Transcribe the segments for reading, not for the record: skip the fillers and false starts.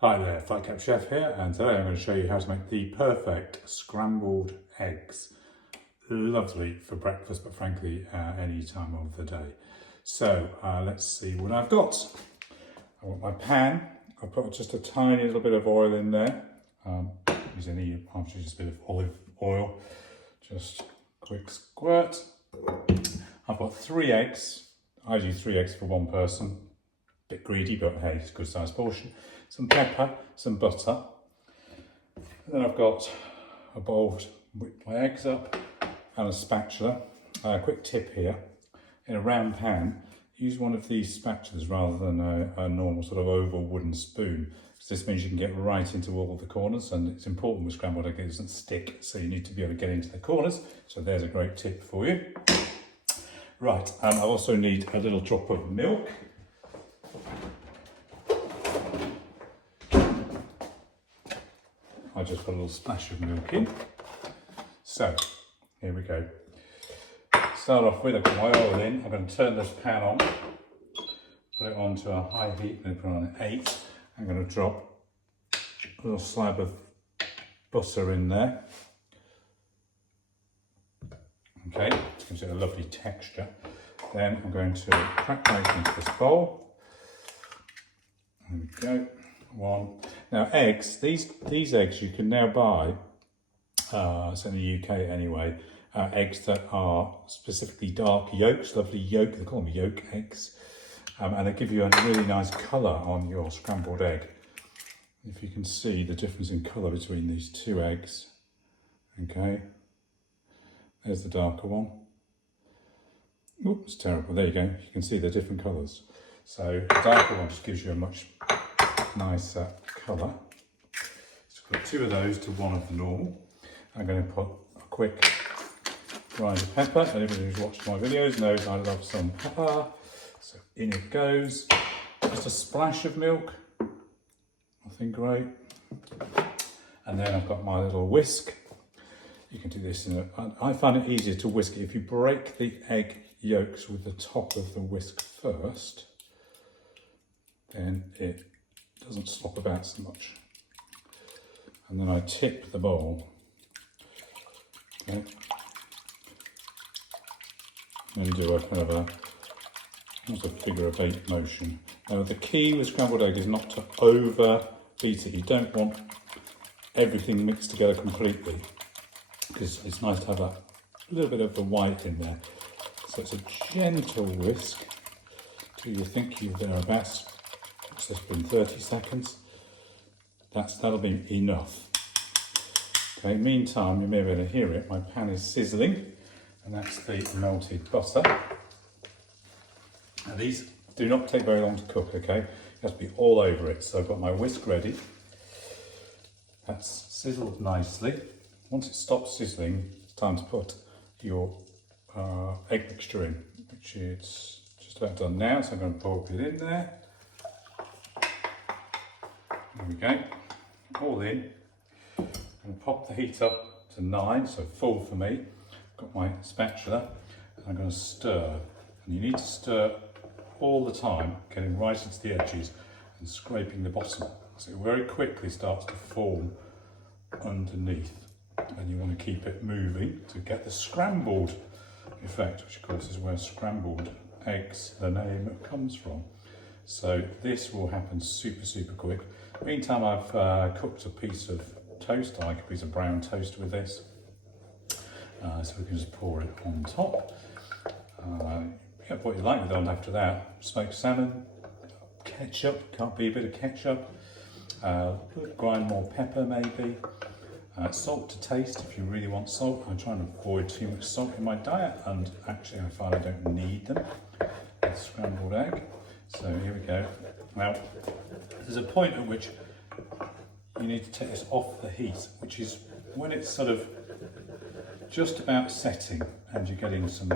Hi there, Flatcap Chef here, and today I'm going to show you how to make the perfect scrambled eggs. Lovely for breakfast, but frankly, any time of the day. So let's see what I've got. I've got my pan. I've put just a tiny little bit of oil in there. Using just a bit of olive oil. Just a quick squirt. I've got 3 eggs. I do 3 eggs for one person. Bit greedy, but hey, it's a good sized portion. Some pepper, some butter. And then I've got a bowl to whip my eggs up and a spatula. A quick tip here, in a round pan, use one of these spatulas rather than a normal sort of oval wooden spoon. So this means you can get right into all the corners, and it's important with scrambled egg it doesn't stick, so you need to be able to get into the corners. So there's a great tip for you. Right, I also need a little drop of milk. I just put a little splash of milk in. So, here we go. Start off with, I've got my oil in. I'm going to turn this pan on, put it on to a high heat, and put it on 8. I'm going to drop a little slab of butter in there. Okay, gives it a lovely texture. Then I'm going to crack my eggs into this bowl. There we go. 1. Now eggs, these eggs you can now buy, it's in the UK anyway, eggs that are specifically dark yolks, lovely yolk, they call them yolk eggs, and they give you a really nice colour on your scrambled egg. If you can see the difference in colour between these 2 eggs, okay, there's the darker one. Oops, terrible, there you go, you can see the different colours. So the darker one just gives you a much nicer colour. So I've got 2 of those to 1 of the normal. I'm going to put a quick grind of pepper. Anybody who's watched my videos knows I love some pepper. So in it goes. Just a splash of milk. Nothing great. And then I've got my little whisk. You can do this I find it easier to whisk it if you break the egg yolks with the top of the whisk first. Then it doesn't slop about so much. And then I tip the bowl. Okay. And do a kind of almost a figure of 8 motion. Now the key with scrambled egg is not to over beat it. You don't want everything mixed together completely, because it's nice to have a little bit of the white in there. So it's a gentle whisk till you think you're thereabouts. So it's been 30 seconds. That'll be enough. Okay, meantime, you may be able to hear it. My pan is sizzling, and that's the melted butter. Now these do not take very long to cook, okay? It has to be all over it. So I've got my whisk ready. That's sizzled nicely. Once it stops sizzling, it's time to put your egg mixture in, which is just about done now. So I'm going to pour it in there. There we go, all in. I'm going to pop the heat up to 9, so full for me. Got my spatula, and I'm going to stir. And you need to stir all the time, getting right into the edges and scraping the bottom. So it very quickly starts to form underneath. And you want to keep it moving to get the scrambled effect, which of course is where scrambled eggs, the name, comes from. So this will happen super, super quick. Meantime, I've cooked a piece of toast. I like a piece of brown toast with this. So we can just pour it on top. Get what you like with it on after that. Smoked salmon, ketchup, can't be a bit of ketchup. Grind more pepper maybe. Salt to taste if you really want salt. I try and avoid too much salt in my diet, and actually I find I don't need them. With scrambled egg. So here we go. Now, there's a point at which you need to take this off the heat, which is when it's sort of just about setting and you're getting some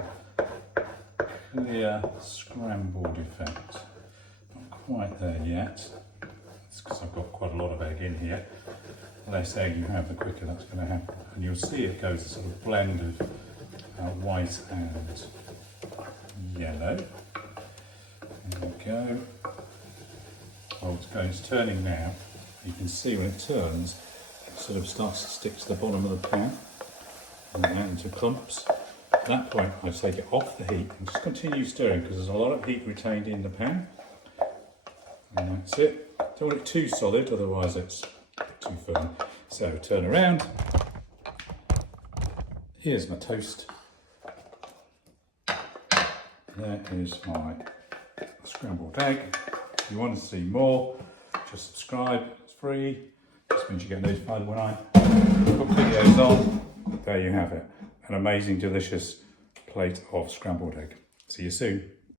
clear scrambled effect. Not quite there yet. It's because I've got quite a lot of egg in here. The less egg you have, the quicker that's going to happen. And you'll see it goes a sort of blend of white and yellow. There we go. Oh, it's turning now. You can see when it turns, it sort of starts to stick to the bottom of the pan and then into clumps. At that point, I take it off the heat and just continue stirring because there's a lot of heat retained in the pan. And that's it. Don't want it too solid, otherwise it's a bit too firm. So turn around. Here's my toast. There is my scrambled egg. If you want to see more, just subscribe. It's free. Just means you get notified when I put videos on. There you have it. An amazing, delicious plate of scrambled egg. See you soon.